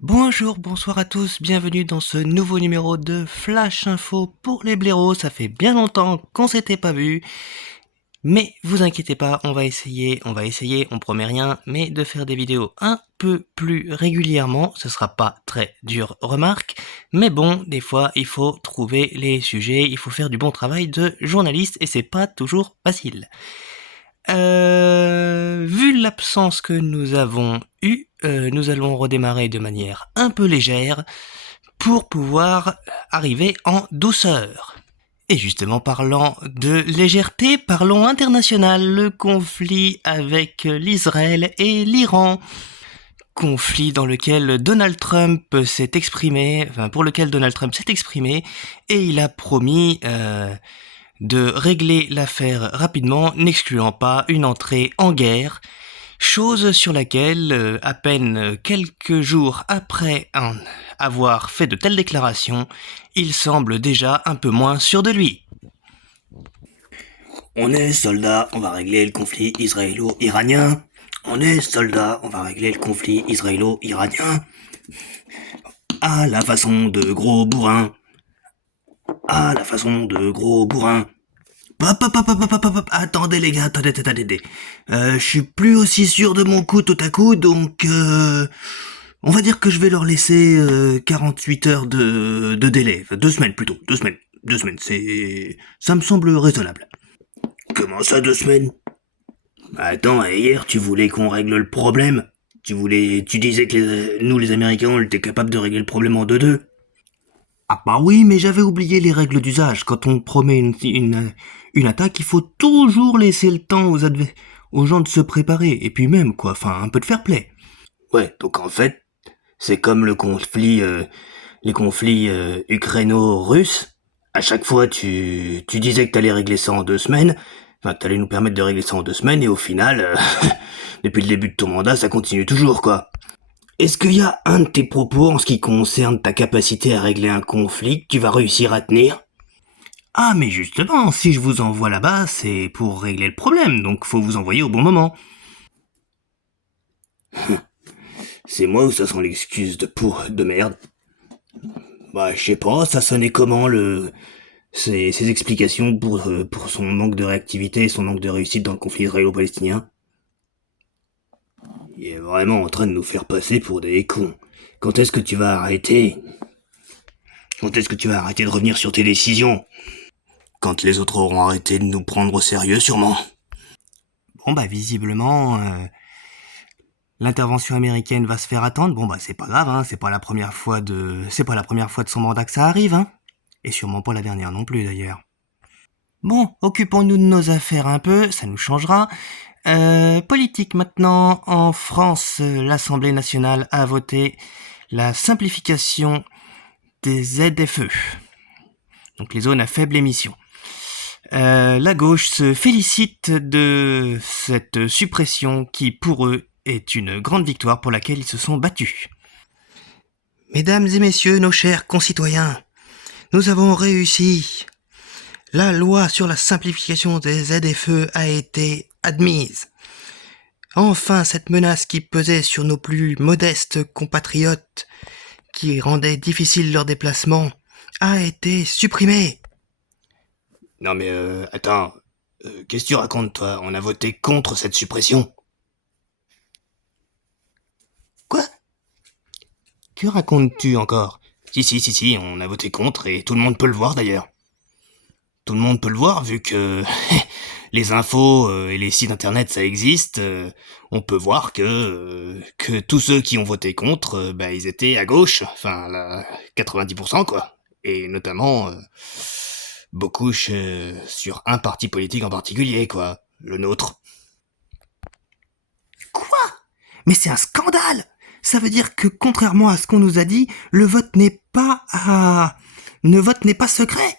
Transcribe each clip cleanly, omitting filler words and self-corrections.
Bonjour, bonsoir à tous, bienvenue dans ce nouveau numéro de Flash Info pour les blaireaux. Ça fait bien longtemps qu'on s'était pas vu, mais vous inquiétez pas, on promet rien, mais de faire des vidéos un peu plus régulièrement. Ce sera pas très dur, remarque, mais bon, des fois il faut trouver les sujets, il faut faire du bon travail de journaliste et c'est pas toujours facile. Vu l'absence que nous avons eue, nous allons redémarrer de manière un peu légère pour pouvoir arriver en douceur. Et justement, parlant de légèreté, parlons international, le conflit avec l'Israël et l'Iran. Conflit dans lequel Donald Trump s'est exprimé, pour lequel Donald Trump s'est exprimé, et il a promis de régler l'affaire rapidement, n'excluant pas une entrée en guerre, chose sur laquelle, à peine quelques jours après avoir fait de telles déclarations, il semble déjà un peu moins sûr de lui. On est soldats, on va régler le conflit israélo-iranien. On est soldats, on va régler le conflit israélo-iranien. À la façon de gros bourrins. À la façon de gros bourrins. Hop, hop, hop, hop, hop, hop, hop. Attendez les gars, attendez. Je suis plus aussi sûr de mon coup tout à coup, donc on va dire que je vais leur laisser 48 heures de délai. Enfin, 2 semaines plutôt, 2 semaines. 2 semaines, ça me semble raisonnable. Comment ça 2 semaines? Attends, hier tu voulais qu'on règle le problème. Tu disais que nous les Américains on était capables de régler le problème en 2-2. Ah bah oui, mais j'avais oublié les règles d'usage. Quand on promet une attaque, il faut toujours laisser le temps aux gens de se préparer. Et puis même, quoi, enfin, un peu de fair play. Ouais, donc en fait, c'est comme les conflits ukraino-russes. À chaque fois, tu disais que t'allais régler ça en 2 semaines. Enfin, que t'allais nous permettre de régler ça en 2 semaines, et au final, depuis le début de ton mandat, ça continue toujours, quoi. Est-ce qu'il y a un de tes propos en ce qui concerne ta capacité à régler un conflit que tu vas réussir à tenir? Ah mais justement, si je vous envoie là-bas, c'est pour régler le problème, donc faut vous envoyer au bon moment. C'est moi ou ça sent l'excuse de merde? Bah, je sais pas, ça sonnait comment ses explications pour son manque de réactivité et son manque de réussite dans le conflit israélo-palestinien? Il est vraiment en train de nous faire passer pour des cons. Quand est-ce que tu vas arrêter? Quand est-ce que tu vas arrêter de revenir sur tes décisions? Quand les autres auront arrêté de nous prendre au sérieux, sûrement. Bon bah visiblement, l'intervention américaine va se faire attendre. Bon bah c'est pas grave, hein, c'est pas la première fois de son mandat que ça arrive, hein. Et sûrement pas la dernière non plus d'ailleurs. Bon, occupons-nous de nos affaires un peu, ça nous changera. Politique maintenant. En France, l'Assemblée nationale a voté la simplification des ZFE, donc les zones à faible émission. La gauche se félicite de cette suppression qui, pour eux, est une grande victoire pour laquelle ils se sont battus. Mesdames et messieurs, nos chers concitoyens, nous avons réussi. La loi sur la simplification des ZFE a été admise. Enfin, cette menace qui pesait sur nos plus modestes compatriotes, qui rendait difficile leur déplacement, a été supprimée. Non mais attends, qu'est-ce que tu racontes toi? On a voté contre cette suppression. Quoi? Que racontes-tu encore? Si, on a voté contre et tout le monde peut le voir d'ailleurs. Tout le monde peut le voir vu que les infos et les sites internet ça existe. On peut voir que tous ceux qui ont voté contre, bah ils étaient à gauche, enfin là, 90% quoi. Et notamment beaucoup sur un parti politique en particulier quoi, le nôtre. Quoi? Mais c'est un scandale! Ça veut dire que, contrairement à ce qu'on nous a dit, le vote n'est pas secret.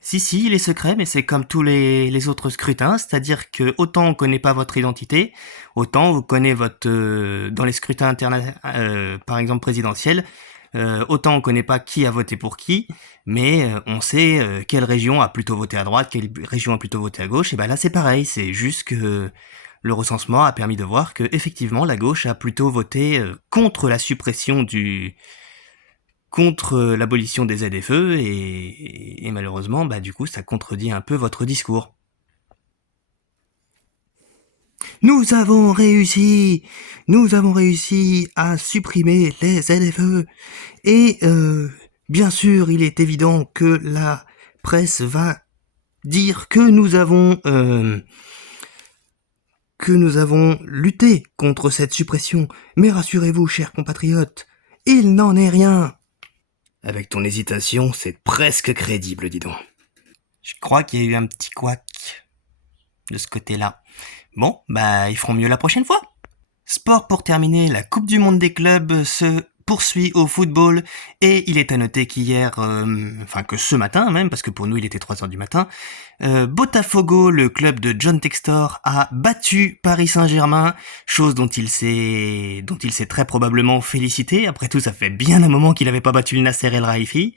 Si, il est secret, mais c'est comme tous les autres scrutins, c'est-à-dire que autant on connaît pas votre identité, autant on connaît votre dans les scrutins internes, par exemple présidentiels, autant on connaît pas qui a voté pour qui, mais on sait quelle région a plutôt voté à droite, quelle région a plutôt voté à gauche. Et ben là c'est pareil, c'est juste que Le recensement a permis de voir que, effectivement, la gauche a plutôt voté contre la suppression contre l'abolition des ZFE et malheureusement, bah du coup, ça contredit un peu votre discours. Nous avons réussi à supprimer les ZFE et bien sûr, il est évident que la presse va dire que nous avons lutté contre cette suppression. Mais rassurez-vous, chers compatriotes, il n'en est rien. Avec ton hésitation, c'est presque crédible, dis donc. Je crois qu'il y a eu un petit couac de ce côté-là. Bon, bah ils feront mieux la prochaine fois. Sport pour terminer, la Coupe du Monde des clubs se poursuit au football et il est à noter qu'hier, que ce matin même, parce que pour nous il était 3h du matin, Botafogo, le club de John Textor, a battu Paris Saint-Germain, chose dont il s'est très probablement félicité. Après tout, ça fait bien un moment qu'il n'avait pas battu le Nasser El Khelaifi.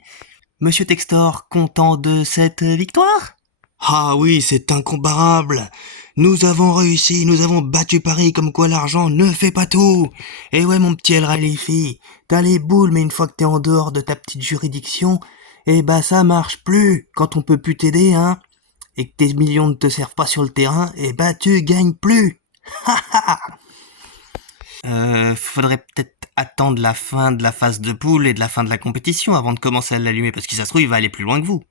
Monsieur Textor, content de cette victoire ? Ah oui, c'est incomparable. Nous avons réussi, nous avons battu Paris comme quoi l'argent ne fait pas tout. Et ouais, mon petit El Khelaifi, t'as les boules, mais une fois que t'es en dehors de ta petite juridiction, eh bah ça marche plus. Quand on peut plus t'aider, hein, et que tes millions ne te servent pas sur le terrain, eh bah tu gagnes plus. Faudrait peut-être attendre la fin de la phase de poule et de la fin de la compétition avant de commencer à l'allumer, parce que si ça se trouve, il va aller plus loin que vous.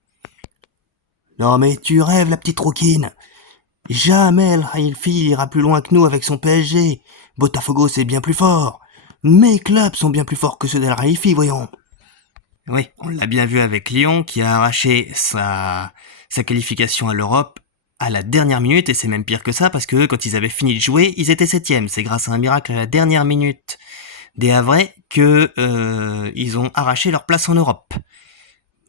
Non mais tu rêves, la petite rouquine. Jamais El Khelaifi ira plus loin que nous avec son PSG. Botafogo, c'est bien plus fort. Mes clubs sont bien plus forts que ceux d'El Khelaifi, voyons. Oui, on l'a bien vu avec Lyon, qui a arraché sa qualification à l'Europe à la dernière minute, et c'est même pire que ça, parce que quand ils avaient fini de jouer, ils étaient 7e. C'est grâce à un miracle à la dernière minute des Havrais que ils ont arraché leur place en Europe.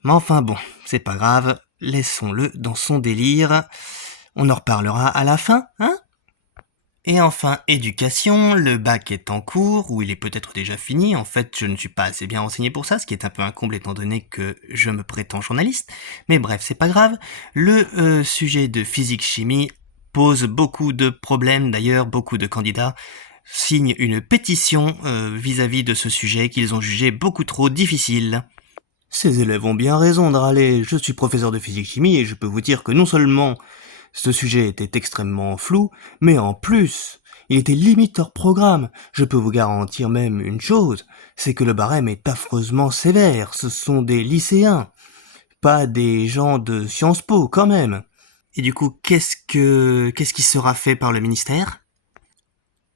Mais enfin bon, c'est pas grave, laissons-le dans son délire. On en reparlera à la fin, hein ? Et enfin, éducation, le bac est en cours, ou il est peut-être déjà fini. En fait, je ne suis pas assez bien renseigné pour ça, ce qui est un peu un comble étant donné que je me prétends journaliste. Mais bref, c'est pas grave. Le sujet de physique-chimie pose beaucoup de problèmes. D'ailleurs, beaucoup de candidats signent une pétition vis-à-vis de ce sujet qu'ils ont jugé beaucoup trop difficile. Ces élèves ont bien raison de râler. Je suis professeur de physique-chimie et je peux vous dire que non seulement ce sujet était extrêmement flou, mais en plus, il était limite hors programme. Je peux vous garantir même une chose, c'est que le barème est affreusement sévère. Ce sont des lycéens, pas des gens de Sciences Po quand même. Et du coup, qu'est-ce qui sera fait par le ministère ?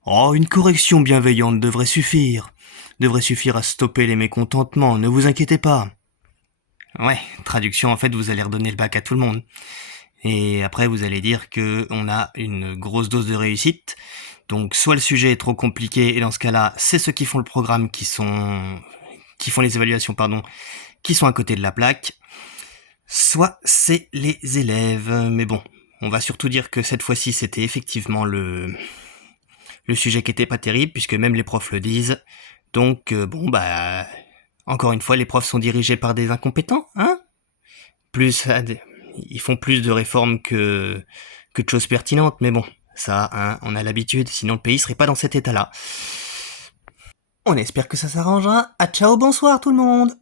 Oh, une correction bienveillante devrait suffire. Devrait suffire à stopper les mécontentements, ne vous inquiétez pas. Ouais, traduction, en fait, vous allez redonner le bac à tout le monde. Et après, vous allez dire que on a une grosse dose de réussite. Donc, soit le sujet est trop compliqué, et dans ce cas-là, c'est ceux qui font le programme qui font les évaluations, qui sont à côté de la plaque. Soit c'est les élèves. Mais bon, on va surtout dire que cette fois-ci, c'était effectivement le sujet qui était pas terrible, puisque même les profs le disent. Donc, encore une fois, les profs sont dirigés par des incompétents, hein ? Ils font plus de réformes que de choses pertinentes, mais bon, ça, hein, on a l'habitude, sinon le pays serait pas dans cet état-là. On espère que ça s'arrangera. À ciao, bonsoir tout le monde!